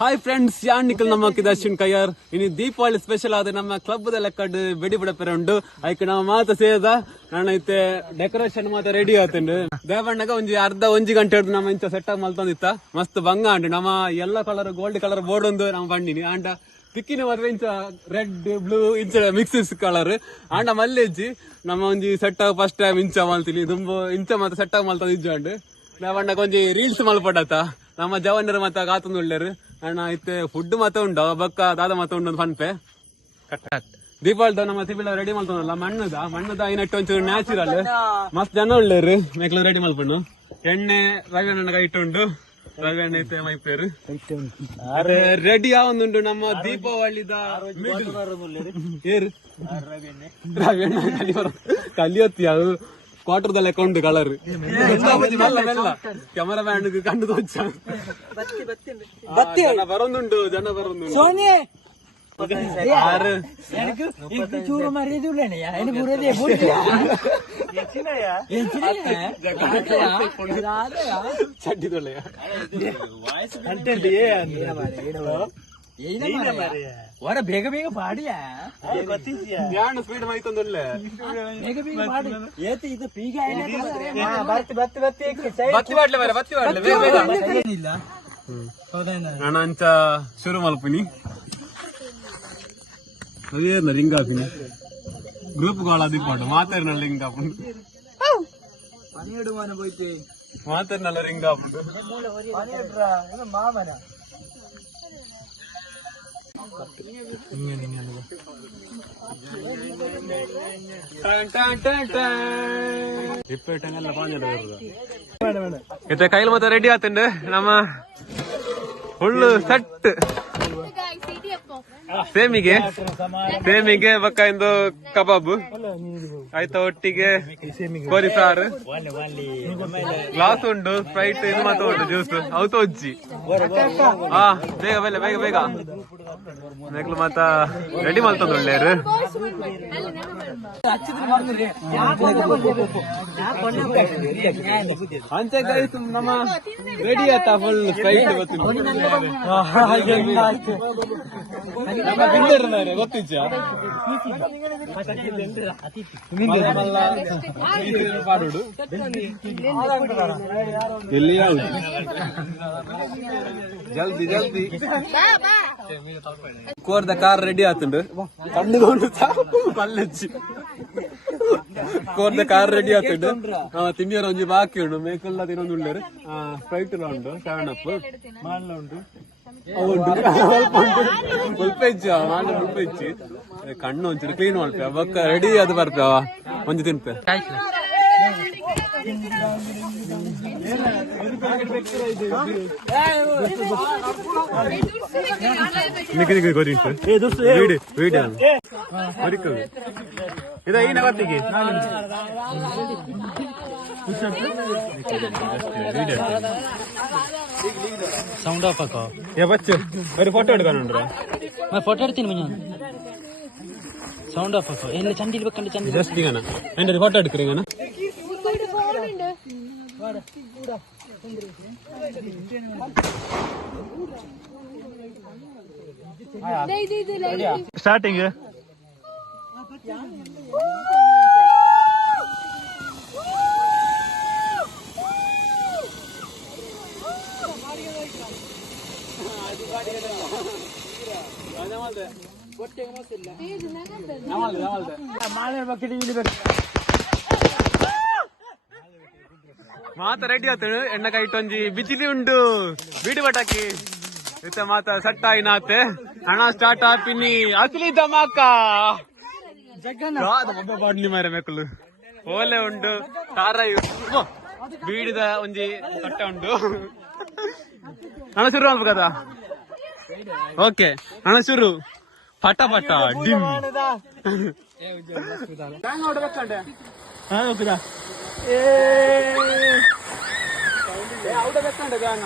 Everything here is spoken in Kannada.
ಹಾಯ್ ಫ್ರೆಂಡ್ಸ್, ಯಾನ್ ನಿಖಲ್ ನಮ್ಮಕ್ಕಿದ ಅಶ್ವಿನ್ ಕಯ್ಯಾರ್. ಇನ್ನು ದೀಪಾವಳಿ ಸ್ಪೆಷಲ್ ಆದ ನಮ್ಮ ಕ್ಲಬ್ ಲೆಕ್ಕಡ್ ಬೆಡಿ ಬಿಡಪೆರ ಉಂಡು. ಐಕ್ ನಾವು ಮಾತ ಸೇದ ನಾನೈತೆ ಡೆಕೋರೇಷನ್ ಮಾತ ರೆಡಿ ಆತಂಡು. ದೇವಣ್ಣಗ ಒಂಜಿ ಅರ್ಧ ಒಂಜಿ ಗಂಟೆ ಹಿಡಿದು ನಮ್ಮ ಇಂಚ ಸೆಟ್ ಆಗಿ ಮಲ್ತಂದಿತ್ತ. ಮಸ್ತ್ ಬಂಗ ಅಂಡು ನಮ್ಮ yellow colour gold colour board ಒಂದು ನಮ್ಮ ಬಂಡಿನಿ ಆಂಡ ತಿಕ್ಕಿನ ಮಾತ್ರ ಇಂಚ ರೆಡ್ ಬ್ಲೂ ಇಂಚ ಮಿಕ್ಸ್ ಕಲರ್ ಆಂಡ ಮಲ್ಲೆಜ್ಜಿ ನಮ್ಮ ಒಂಜಿ ಸೆಟ್ ಆಗಿ ಫಸ್ಟ್ ಟೈಮ್ ಇಂಚ ಮಲ್ತೀನಿ ದುಂಬು ಇಂಚ ಮಾತ್ರ ಸೆಟ್ ಆಗಿ ಮಲ್ತದ ಇಜ್ಜಂಡು. ದೇವಣ್ಣಗ ಒಂಜಿ ರೀಲ್ಸ್ ಮಲ್ಪಡತ್ತ ನಮ್ಮ ಜವನರು ಮತ್ತ ಗಾತಂದು ಒಳ್ಳೆರು ಅಣ್ಣ ಐತೆ ಫುಡ್ ಮಾತ ಉಂಡು ಬಕ್ಕ ದಾದ ಮಾತ ಉಂಡು ಫನ್ಪೆ ದೀಪಾವಳಿ ನಮ್ಮ ಸಿಬಿಳ ರೆಡಿ ಮಲ್ತಲ್ಲ ಮಣ್ಣದ ಐನಟ್ಟು ಒಂಚೂರು ನ್ಯಾಚುರಲ್ ಮಸ್ತ್ ಜನ ಒಳ್ಳೆರು ಮೇಕ್ಲ ರೆಡಿ ಮಲ್ಪಣ್ಣು. ಎಣ್ಣೆ ರವಿ ಅಣ್ಣನ ಇಟ್ಟುಂಡು, ರವಿ ಅಣ್ಣ ಐತೆ ಮೈಪೇರು ರೆಡಿ ಆವೊಂದುಂಡು ನಮ್ಮ ದೀಪಾವಳಿದ ಏರು ರವಿ ಅಣ್ಣ ಕಲಿಯತ್ತಿ ಅದು ಕ್ವಾರ್ಟರ್ ಲೆಕ್ಕ ಉಂಟು ಕಲರ್ ಕ್ಯಾಮರಾ ಮ್ಯಾನ್ ಕಂಡು ತೋಚ ಬರೋದುಂಟು ಜನ ಬರೋದು ಚಡ್ಡಿ ತೊಳೆಯ ಹೊರ ಬೇಗ ಬೇಗ ಪಾಡಿಯಾ ಸ್ಪೀಡ್ ಮೈತೊಂದೊಳ್ಳೆ ಇದು ಪೀಗ ನಾನು ಅಂಚ ಶುರು ಮಲ್ಪಿನಿ ಅದೇನ ರಿಂಗ್ ಹಾಪಿನಿ ಗ್ರೂಪ್ ಗಾಳ ದಿಕ್ಕೊಂಡು ಮಾತಾಡಿನ ರಿಂಗ್ ಹಾಪು ಮಾತಾಡಿನಲ್ಲ ರಿಂಗ್ ಹಾಪು ಮಾಮನ ಇತ್ತ ಕೈಲಿ ಮತ್ತೆ ರೆಡಿ ಆತಂಡು ನಮ್ಮ ಫುಲ್ ಸೆಟ್ ಸೇಮಿಗೆ ಬಕ್ಕ ಇಂದು ಕಬಾಬ್ ಆಯ್ತಾ, ಒಟ್ಟಿಗೆ ಕೋರಿ ಸಾರು, ಗ್ಲಾಸ್ ಉಂಡು, ಸ್ಪ್ರೈಟ್ ಇದು ಮಾತ್ರ ಉಂಟು, ಜ್ಯೂಸ್ ಅವತ್ತು ಒಜ್ಜಿ. ಹಾ ಬೇಗ ಬೇಗ ಬೇಗ ಬೇಗ ಮೇಕ್ಲು ಮಾತ ರೆಡಿ ಮಲ್ತಂದು ಒಳ್ಳೆಯರು. ಅಂಚೆ ಗೈಸ್ ನಮ್ಮ ರೆಡಿ ಆಯ್ತಾ ಫುಲ್ ಸ್ಪ್ರೈಟ್ ಗೊತ್ತಿಚ್ಚ ಪಾಡೋಡು ಎಲ್ಲಿ ಯಾವುದು ಜಲ್ದಿ ಜಲ್ದಿ ಕೋರ್ದ ಕಾರ್ ರೆಡಿ ಆತುಂಡು ಕಣ್ಣುಗೊಂಡು ಪಲ್ಲೆಚ್ಚಿ ಕೋರ್ದ ಕಾರ್ ರೆಡಿ ಆತುಂಡು. ತಿಂಡಿಯರ ಒಂಜಿ ಬಾಕಿ ಉಂಡು ಮೇಕಲ್ಲ ತಿನ್ನೊಂದು ಉಳ್ಳೇರು ಸ್ಪ್ರೈಟ್ ಉಂಡು, 7 ಅಪ್ ಉಂಟು, ಸ್ವಲ್ಪ ಹೆಚ್ಚು ಸ್ವಲ್ಪ ಹೆಚ್ಚು ಕಣ್ಣು ಒಂಚೂರು ಕ್ಲೀನ್ ಮಾಡ್ತೇವೆ ಬಕ್ಕ ರೆಡಿ ಅದು ಬರ್ತೇವ ಒಂಜಿ ತಿನ್ಪೆ ಇದ ಈ ನಗತ್ತಿಗೆ ಸೌಂಡ್ ಆಫ್ ಹಾಕೋ ಬಚ್ಚು ഒരു ഫോട്ടോ എടുക്കാനുണ്ടോ? ഫോട്ടോ എടുത്തിന് ഞാൻ സൗണ്ട് ഓഫ് ആക്കോ എന്നെ ചണ്ടിയിൽ വെക്കണ്ട ചണ്ടി ജസ്റ്റ് ഇങ്ങനെ എന്റെ ഒരു ഫോട്ടോ എടുക്കുന്നേ സ്റ്റാർട്ടിങ് ಮಾತ ರೆಡಿ ಆತ ಎಣ್ಣ ಕೈಟೊಂಜಿ ಬಿಜಿಲಿ ಉಂಡು ಬೀಡಿ ಬಟಾಕಿ ಇತ್ತ ಮಾತ ಸಟ್ಟ ಆಯ್ನಾತೆ ಹಣ ಸ್ಟಾರ್ಟ್ ಆಪಿನಿ ಅಸಲಿ ಧಮಾಕ ಬಾಡ್ಲಿ ಮಾರ ಮೇಕಲು ಓಲೆ ಉಂಡು ಕಾರ ಬೀಡಿದ ಒಂಜಿ ಕಟ್ಟೆ ಉಂಡು ಹಣ ಶುರು ಮಾಡ್ಬೇಕದ ಓಕೆ ಹಣ ಶುರು ಪಟ ಪಟ ಡಿಮ್ ನೋಡ್ಬೇಕಂಡೆ ಔಟ ಬೇಕಂಡೆ ಗಾನ